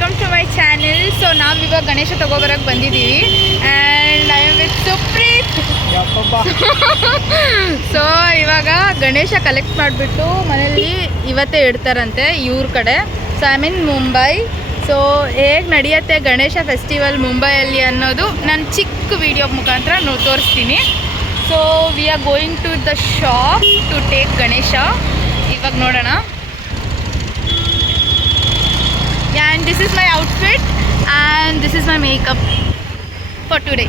Welcome to my channel so ನಾವು ಇವಾಗ ಗಣೇಶ ತಗೋಬರಕ್ಕೆ ಬಂದಿದ್ದೀವಿ and I am with Supreet so ಇವಾಗ ಗಣೇಶ ಕಲೆಕ್ಟ್ ಮಾಡಿಬಿಟ್ಟು ಮನೆಯಲ್ಲಿ ಇವತ್ತೇ ಇಡ್ತಾರಂತೆ ಇವ್ರ ಕಡೆ. So I mean Mumbai so ಹೇಗೆ ನಡೆಯುತ್ತೆ ಗಣೇಶ ಫೆಸ್ಟಿವಲ್ ಮುಂಬೈಯಲ್ಲಿ ಅನ್ನೋದು ನಾನು ಚಿಕ್ಕ ವಿಡಿಯೋ ಮುಖಾಂತರ ತೋರಿಸ್ತೀನಿ. So we are going to the shop to take Ganesha. ಇವಾಗ ನೋಡೋಣ. Is my makeup for today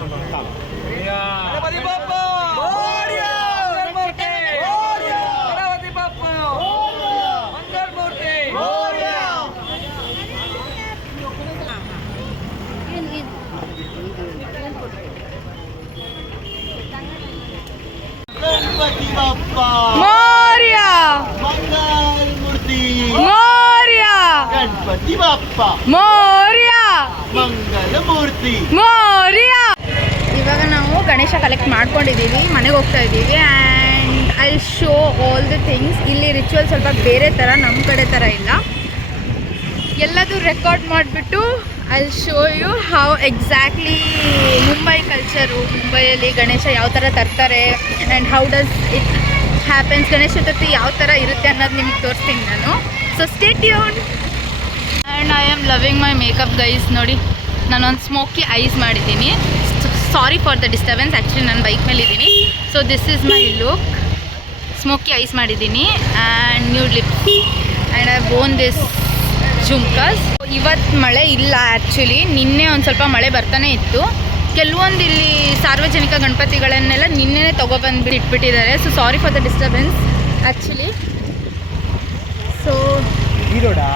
Maria Moria! Morte! Mangal Murti! Moria! Ganpati Bappa! Moria! Mangal Murti! Moria! Ganesha collect ಮಾಡ್ಕೊಂಡಿದ್ದೀವಿ ಮನೆಗೆ ಹೋಗ್ತಾ ಇದ್ದೀವಿ and I show all the things ಇಲ್ಲಿ ritual ಸ್ವಲ್ಪ ಬೇರೆ ಥರ ನಮ್ಮ ಕಡೆ ಥರ ಇಲ್ಲ. ಎಲ್ಲದೂ ರೆಕಾರ್ಡ್ ಮಾಡಿಬಿಟ್ಟು I show you how exactly Mumbai culture ಮುಂಬೈಯಲ್ಲಿ ಗಣೇಶ ಯಾವ ಥರ ತರ್ತಾರೆ and how does it happens Ganesha Chaturthi ಯಾವ ಥರ ಇರುತ್ತೆ ಅನ್ನೋದು ನಿಮ್ಗೆ ತೋರಿಸ್ತೀನಿ ನಾನು. So stay ಯೂನ್ and I am loving my makeup guys ನೋಡಿ ನಾನು ಒಂದು ಸ್ಮೋಕಿ ಐಸ್ ಮಾಡಿದ್ದೀನಿ. Sorry for the disturbance actually ನಾನು ಬೈಕ್ ಮೇಲೆ ಇದ್ದೀನಿ so this is my look smoky eyes ಮಾಡಿದ್ದೀನಿ and new lip and I bone this jhumkas ಇವತ್ತು ಮಳೆ ಇಲ್ಲ ಆ್ಯಕ್ಚುಲಿ ನಿನ್ನೆ ಒಂದು ಸ್ವಲ್ಪ ಮಳೆ ಬರ್ತಾನೆ ಇತ್ತು. ಕೆಲವೊಂದು ಇಲ್ಲಿ ಸಾರ್ವಜನಿಕ ಗಣಪತಿಗಳನ್ನೆಲ್ಲ ನಿನ್ನೆನೇ ತೊಗೊಬಂದು ಇಟ್ಬಿಟ್ಟಿದ್ದಾರೆ. So sorry for the disturbance actually so ಹೀರೋಡಾ?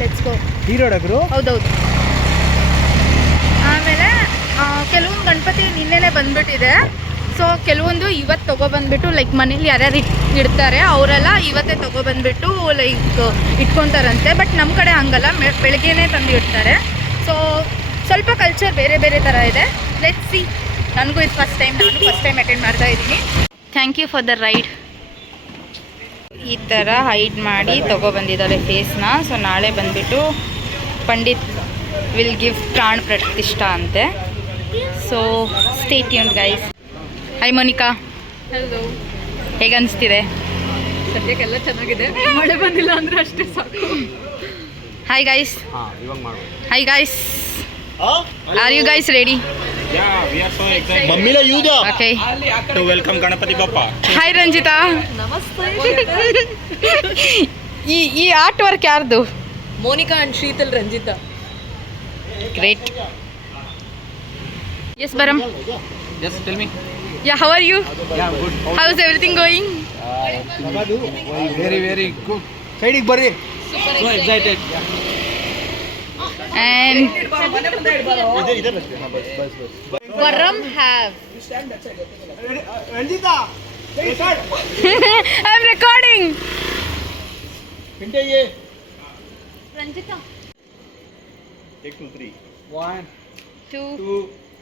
Let's go ಹೀರೋಡಾ ರೋಡ ಗುರು? ಹೌದೌದು. ಆಮೇಲೆ ಕೆಲವೊಂದು ಗಣಪತಿ ನಿನ್ನೆನೆ ಬಂದ್ಬಿಟ್ಟಿದೆ. ಸೊ ಕೆಲವೊಂದು ಇವತ್ತು ತೊಗೊಬಂದ್ಬಿಟ್ಟು ಲೈಕ್ ಮನೇಲಿ ಯಾರ್ಯಾರು ಇಟ್, ಇಡ್ತಾರೆ, ಅವರೆಲ್ಲ ಇವತ್ತೇ ತೊಗೊಬಂದ್ಬಿಟ್ಟು ಲೈಕ್ ಇಟ್ಕೊತಾರಂತೆ. ಬಟ್ ನಮ್ಮ ಕಡೆ ಹಂಗಲ್ಲ, ಮೆ- ತಂದು ಇಡ್ತಾರೆ. ಸೊ ಸ್ವಲ್ಪ ಕಲ್ಚರ್ ಬೇರೆ ಬೇರೆ ಥರ ಇದೆ. ಲೆಟ್ ಸಿ ನನಗೂ ಇದು ಫಸ್ಟ್ ಟೈಮ್ ನಾನು ಫಸ್ಟ್ ಟೈಮ್ ಅಟೆಂಡ್ ಮಾಡ್ತಾ ಇದ್ದೀನಿ. Thank you for the ride ಈ ಥರ ಹೈಡ್ ಮಾಡಿ ತೊಗೊಬಂದಿದ್ದಾರೆ ಫೇಸ್ನ ಸೊ ನಾಳೆ ಬಂದುಬಿಟ್ಟು ಪಂಡಿತ್ ವಿಲ್ ಗಿವ್ ಪ್ರಾಣ ಪ್ರತಿಷ್ಠಾ ಅಂತೆ. ಸೊ ಸ್ಟೇಟ್ ಯೂನ್ ಗೈಸ್ ಹೈ ಮೋನಿಕಾ ಹಲೋ ಹೇಗೆ ಅನಿಸ್ತಿದೆ ಸದ್ಯಕ್ಕೆಲ್ಲ ಚೆನ್ನಾಗಿದೆ. ಮಳೆ ಬಂದಿಲ್ಲ ಅಂದ್ರೆ ಅಷ್ಟೇ ಸಾಕು. Hi guys hi guys are you guys ready Yeah, we are so excited. ಮಮ್ಮಿಲ ಯೂದ okay to welcome Ganapati Bappa. Hi Ranjita. ಈ ಈ ಆರ್ಟ್ ವರ್ಕ್ ಯಾರ್ದು? Monica and Sheetal Ranjita. Great S ಬರಮ್ Yes, tell me. Yeah how are you Yeah, good. How is everything going Very, very good. ಸೈಡಿಗೆ ಬರ್ರಿ So excited. And ಇದೆ ಇದೆ bus bus bus bus ಬರಮ್ have Ranjita I am recording ಪಿಂಟಯ್ಯೇ Ranjita take two three One, two two, three.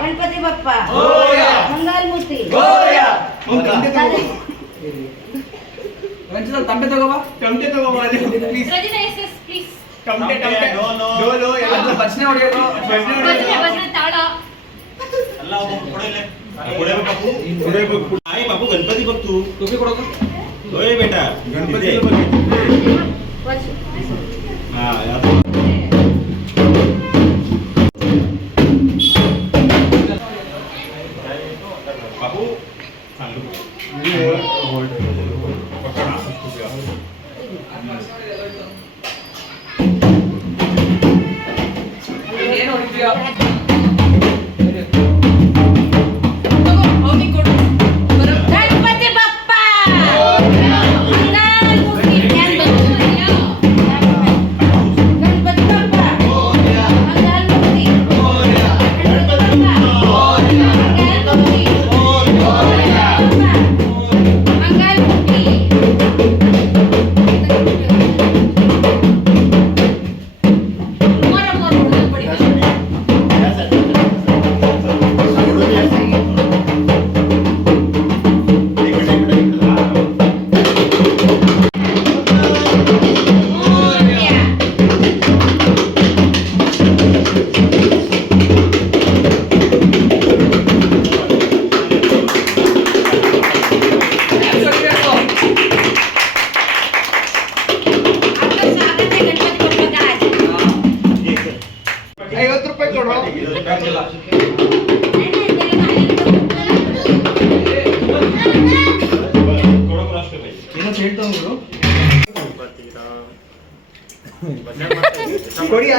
तू बरा बेटा मंगल मूर्ति गणपति बप्पा मंगल मूर्ति ರಂಜಿತಾ ತಂಟೆ ತಗೋಬಾ ಟಮಟೆ ತಗೋಬಾ please Rajita yes yes please tomato tomato no no Dolo ಎಲ್ಲ ಭಜನೆ ಹೊಡೆಯೋದು ಭಜನೆ ಭಜನೆ ತಾಳ ಅಲ್ಲ ಒಬ್ಬ ಕೊಡಲೆ ಕೊಡೆ ಬಾಪು ಕೊಡೆ ಬಾಪು ಆಯ್ ಬಾಪು ಗಣಪತಿ ಬಕ್ತು ಟೋಪಿ ಕೊಡೋದು ಓಯ್ ಬೇಟಾ ಗಣಪತಿ ಹಾ ಯಾವುದು బాబు కళ్ళు పక్కన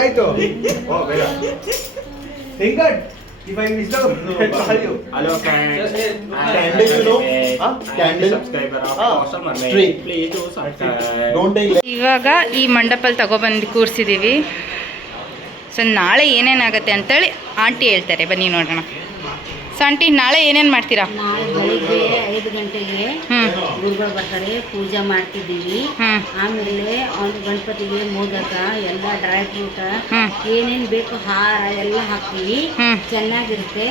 ಆಯ್ತು. ಹಲೋ ಇವಾಗ ಈ ಮಂಡಪಲ್ಲಿ ತಗೊಬಂದು ಕೂರ್ಸಿದೀವಿ. ಸೊ ನಾಳೆ ಏನೇನಾಗತ್ತೆ ಅಂತೇಳಿ ಆಂಟಿ ಹೇಳ್ತಾರೆ. ಬನ್ನಿ ನೋಡೋಣ. ಸೊ ಆಂಟಿ ನಾಳೆ ಏನೇನು ಮಾಡ್ತೀರಾ? ಐದು ಗಂಟೆಗೆ ಗುರುಗಳು ಬರ್ತಾರೆ ಪೂಜೆ ಮಾಡ್ತಿದ್ದೀವಿ. ಆಮೇಲೆ ಅವ್ನು ಗಣಪತಿಗೆ ಮೋದಕ ಎಲ್ಲ ಡ್ರೈ ಫ್ರೂಟ್ ಏನೇನ್ ಬೇಕು ಹಾರ ಎಲ್ಲ ಹಾಕ್ತೀವಿ ಚೆನ್ನಾಗಿರುತ್ತೆ.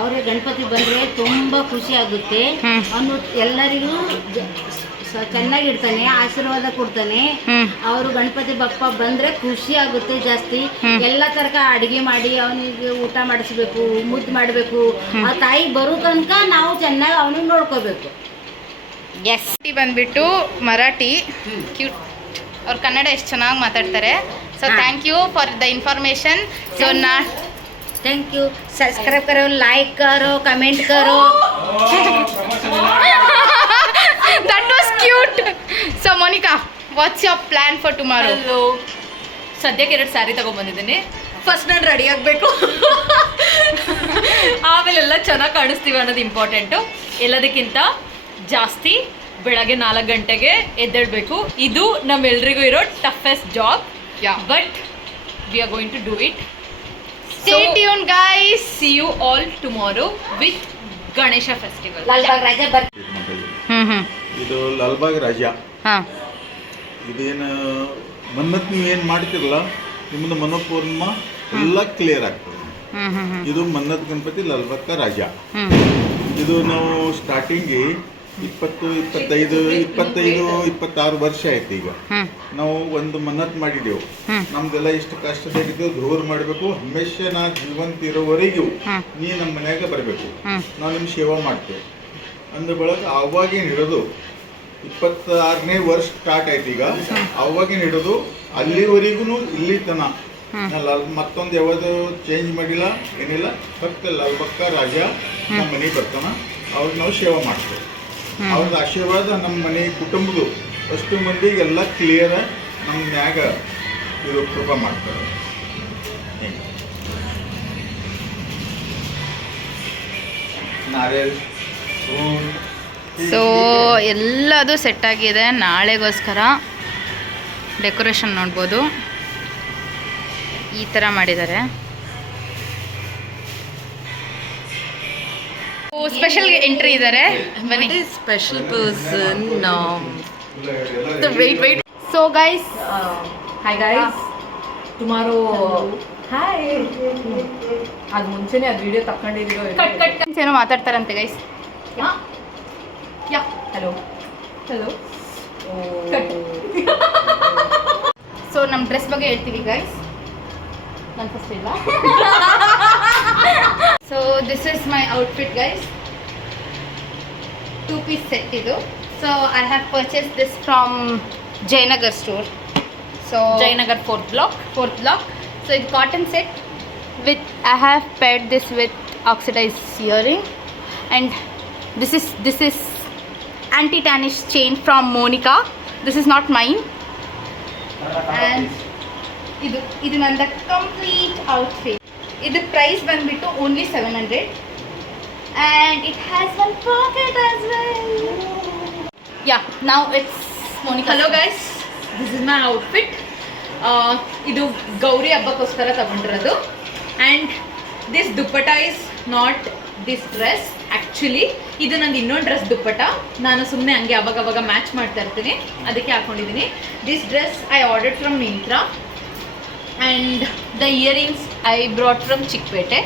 ಅವ್ರಿಗೆ ಗಣಪತಿ ಬಂದ್ರೆ ತುಂಬಾ ಖುಷಿ ಆಗುತ್ತೆ. ಅವನು ಎಲ್ಲರಿಗೂ ಚೆನ್ನಾಗಿ ಇಡ್ತಾನೆ ಆಶೀರ್ವಾದ ಕೊಡ್ತಾನೆ. ಅವರು ಗಣಪತಿ ಬಪ್ಪ ಬಂದ್ರೆ ಖುಷಿ ಆಗುತ್ತೆ ಜಾಸ್ತಿ. ಎಲ್ಲಾ ತರಕ ಅಡಿಗೆ ಮಾಡಿ ಅವನಿಗೆ ಊಟ ಮಾಡಿಸ್ಬೇಕು ಮುದ್ದು ಮಾಡಬೇಕು. ಆ ತಾಯಿ ಬರೋ ತನಕ ನಾವು ಚೆನ್ನಾಗಿ ಅವನಿಗೆ ನೋಡ್ಕೋಬೇಕು. ಎಸ್. ಬಂದ್ಬಿಟ್ಟು ಮರಾಠಿ. ಕ್ಯೂಟ್. ಅವ್ರು ಕನ್ನಡ ಎಷ್ಟು ಚೆನ್ನಾಗಿ ಮಾತಾಡ್ತಾರೆ. So thank you for the information so ನಾ ಥ್ಯಾಂಕ್ ಯು ಸಬ್ಸ್ಕ್ರೈಬ್ ಕರೋ ಲೈಕ್ ಕರೋ comment Karo. That cute so Monica what's your plan for tomorrow hello ಸದ್ಯಕ್ಕೆ ಎರಡು ಸ್ಯಾರಿ ತಗೊಂಡ್ಬಂದಿದ್ದೀನಿ. ಫಸ್ಟ್ ನಾನು ರೆಡಿ ಆಗಬೇಕು. ಆಮೇಲೆಲ್ಲ ಚೆನ್ನಾಗಿ ಕಾಣಿಸ್ತೀವಿ ಅನ್ನೋದು ಇಂಪಾರ್ಟೆಂಟು ಎಲ್ಲದಕ್ಕಿಂತ ಜಾಸ್ತಿ ಬೆಳಗ್ಗೆ ನಾಲ್ಕು ಗಂಟೆಗೆ ಎದ್ದೇಳಬೇಕು. ಇದು ನಮ್ಮೆಲ್ರಿಗೂ ಇರೋ toughest job yeah but we are going to do it stay tuned guys see you all tomorrow with Ganesha festival ಇದು ಲಾಲ್ಬಾಗ್ ರಾಜ ಹಾಂ. ಇದೇನು ಮನ್ನತ್ ನೀವು ಏನು ಮಾಡ್ತಿರಲ್ಲ ನಿಮ್ಮದು ಮನೋಪೂರ್ಣ ಎಲ್ಲ ಕ್ಲಿಯರ್ ಆಗ್ತದೆ. ಇದು ಮನ್ನತ್ ಗಣಪತಿ ಲಾಲ್ಬಾಗ್ಕ ರಾಜ ಇದು ನಾವು ಸ್ಟಾರ್ಟಿಂಗ್ ಇಪ್ಪತ್ತು ಇಪ್ಪತ್ತೈದು ಇಪ್ಪತ್ತೈದು ಇಪ್ಪತ್ತಾರು ವರ್ಷ ಆಯ್ತು ಈಗ. ನಾವು ಒಂದು ಮನ್ನತ್ ಮಾಡಿದೆವು. ನಮ್ದೆಲ್ಲ ನಮ್ದೆಲ್ಲ ಕಷ್ಟ ಕಷ್ಟದಲ್ಲಿದ್ದು ದೂರ ಮಾಡಬೇಕು. ಹಮೇಶ ನಾ ಜೀವಂತ ಇರೋವರೆಗೂ ನೀ ನಮ್ಮ ಮನೆಯಾಗ ಬರಬೇಕು. ನಾವು ನಿಮ್ಮ ಸೇವಾ ಮಾಡ್ತೇವೆ. ಅಂದ ಬಳಕ ಅವಾಗೇನು ಹಿಡಿದು ಇಪ್ಪತ್ತಾರನೇ ವರ್ಷ ಸ್ಟಾರ್ಟ್ ಆಯ್ತು ಈಗ ಅವಾಗಿನ ಹಿಡಿದು ಅಲ್ಲಿವರೆಗೂ ಇಲ್ಲಿ ತನ. ಲಾಲ್ ಮತ್ತೊಂದು ಯಾವುದು ಚೇಂಜ್ ಮಾಡಿಲ್ಲ ಏನಿಲ್ಲ ಫಕ್ತ ಭಕ್ತ ರಾಜ ನಮ್ಮ ಮನೆಗೆ ಬರ್ತಾನ ಅವ್ರಿಗೆ ನಾವು ಸೇವಾ ಮಾಡ್ತೇವೆ. ಅವ್ರದ್ದು ಆಶೀರ್ವಾದ ನಮ್ಮ ಮನೆ ಕುಟುಂಬದು ಅಷ್ಟು ಮಂದಿಗೆಲ್ಲ ಕ್ಲಿಯರ್ ನಮ್ಮ ಮ್ಯಾಗ ಇದು ಕೃಪಾ ಮಾಡ್ತಾರೆ. ನಾರಿಯಲ್ ಹೂವು, ಸೊ ಎಲ್ಲದು ಸೆಟ್ ಆಗಿದೆ. ನಾಳೆಗೋಸ್ಕರ ಡೆಕೋರೇಷನ್ ನೋಡ್ಬೋದು. ಈ ಥರ ಮಾಡಿದ್ದಾರೆ. ಸ್ಪೆಷಲ್ ಎಂಟ್ರಿ ಇದ್ದಾರೆ. ಬನ್ನಿ. Special person wait wait so guys hi guys tomorrow hi ಅದು ಮುಂಚೆನೆ ಅದು ವಿಡಿಯೋ ಕಟ್ ಏನೋ ಮಾತಾಡ್ತಾರಂತೆ guys yeah hello hello so ನಮ್ಮ ಡ್ರೆಸ್ ಬಗ್ಗೆ ಹೇಳ್ತೀವಿ ಗೈಸ್ ನಾನು ಫಸ್ಟ್ ಇಲ್ಲ so this is my outfit guys two piece set ಇದು. So I have purchase this from Jayanagar store so Jayanagar fourth block fourth block. So it's cotton set with I have paired this with oxidized earring. And this is this is anti-tarnish chain from Monica. This is not mine. And ಇದು ಇದು ನಂದ complete outfit ಇದು price ಬಂದ್ಬಿಟ್ಟು only seven hundred and it has one pocket as well yeah ನಾವು it's Monica hello guys this is my outfit ಇದು ಗೌರಿ ಹಬ್ಬಕ್ಕೋಸ್ಕರ ತಗೊಂಡಿರೋದು. And this dupatta is not this dress actually ಇದು ನಂದು ಇನ್ನೊಂದು ಡ್ರೆಸ್ ದುಪ್ಪಟ ನಾನು ಸುಮ್ಮನೆ ಹಂಗೆ ಅವಾಗ ಅವಾಗ ಮ್ಯಾಚ್ ಮಾಡ್ತಾ ಇರ್ತೀನಿ. ಅದಕ್ಕೆ ಹಾಕೊಂಡಿದ್ದೀನಿ. This dress I order from Myntra and the earrings I brought from Chickpet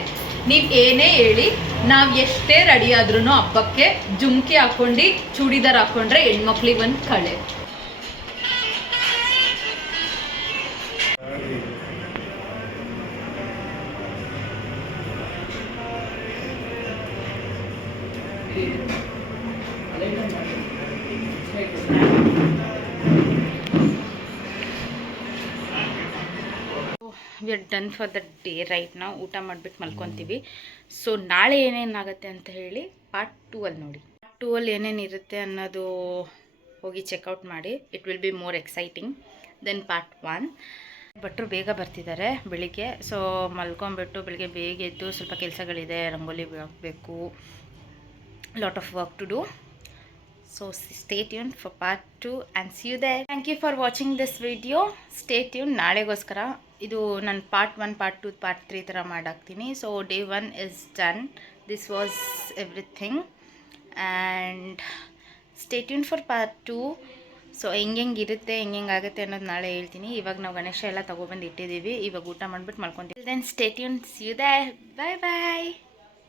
ನೀವು ಏನೇ ಹೇಳಿ, ನಾವು ಎಷ್ಟೇ ರೆಡಿ ಆದ್ರೂ ಹಬ್ಬಕ್ಕೆ ಜುಮ್ಕಿ ಹಾಕೊಂಡು, ಚೂಡಿದಾರ್ ಹಾಕೊಂಡ್ರೆ ಹೆಣ್ಮಕ್ಳಿಗೆ ಒಂದು ಕಳೆ. We are done for the day right ನಾವು ಊಟ ಮಾಡಿಬಿಟ್ಟು ಮಲ್ಕೊತೀವಿ. ಸೊ ನಾಳೆ ಏನೇನಾಗುತ್ತೆ ಅಂತ ಹೇಳಿ ಪಾರ್ಟ್ ಟೂ ಅಲ್ಲಿ ನೋಡಿ. ಪಾರ್ಟ್ ಟೂ ಅಲ್ಲಿ ಏನೇನು ಇರುತ್ತೆ ಅನ್ನೋದು ಹೋಗಿ ಚೆಕ್ಔಟ್ ಮಾಡಿ. It will be more exciting then part one ಭಟ್ರು ಬೇಗ ಬರ್ತಿದ್ದಾರೆ ಬೆಳಿಗ್ಗೆ. ಸೊ ಮಲ್ಕೊಂಬಿಟ್ಟು ಬೆಳಿಗ್ಗೆ ಬೇಗ ಎದ್ದು ಸ್ವಲ್ಪ ಕೆಲಸಗಳಿದೆ, ರಂಗೋಲಿ ಹಾಕಬೇಕು. Lot of work to do so stay tuned for part two and see you they thank you for watching this video stay tuned ನಾಳೆಗೋಸ್ಕರ ಇದು ನಾನು part one part two part three ಥರ ಮಾಡಾಕ್ತೀನಿ so day one is done this was everything and stay tuned for part two so ಹೆಂಗೆ ಇರುತ್ತೆ ಹೆಂಗೆ ಆಗುತ್ತೆ ಅನ್ನೋದು ನಾಳೆ ಹೇಳ್ತೀನಿ. ಇವಾಗ ನಾವು ಗಣೇಶ ಎಲ್ಲ ತೊಗೊಬಂದು ಇಟ್ಟಿದ್ದೀವಿ ಇವಾಗ ಊಟ ಮಾಡಿಬಿಟ್ಟು ಮಾಡ್ಕೊತೀವಿ then stay tuned see you they bye bye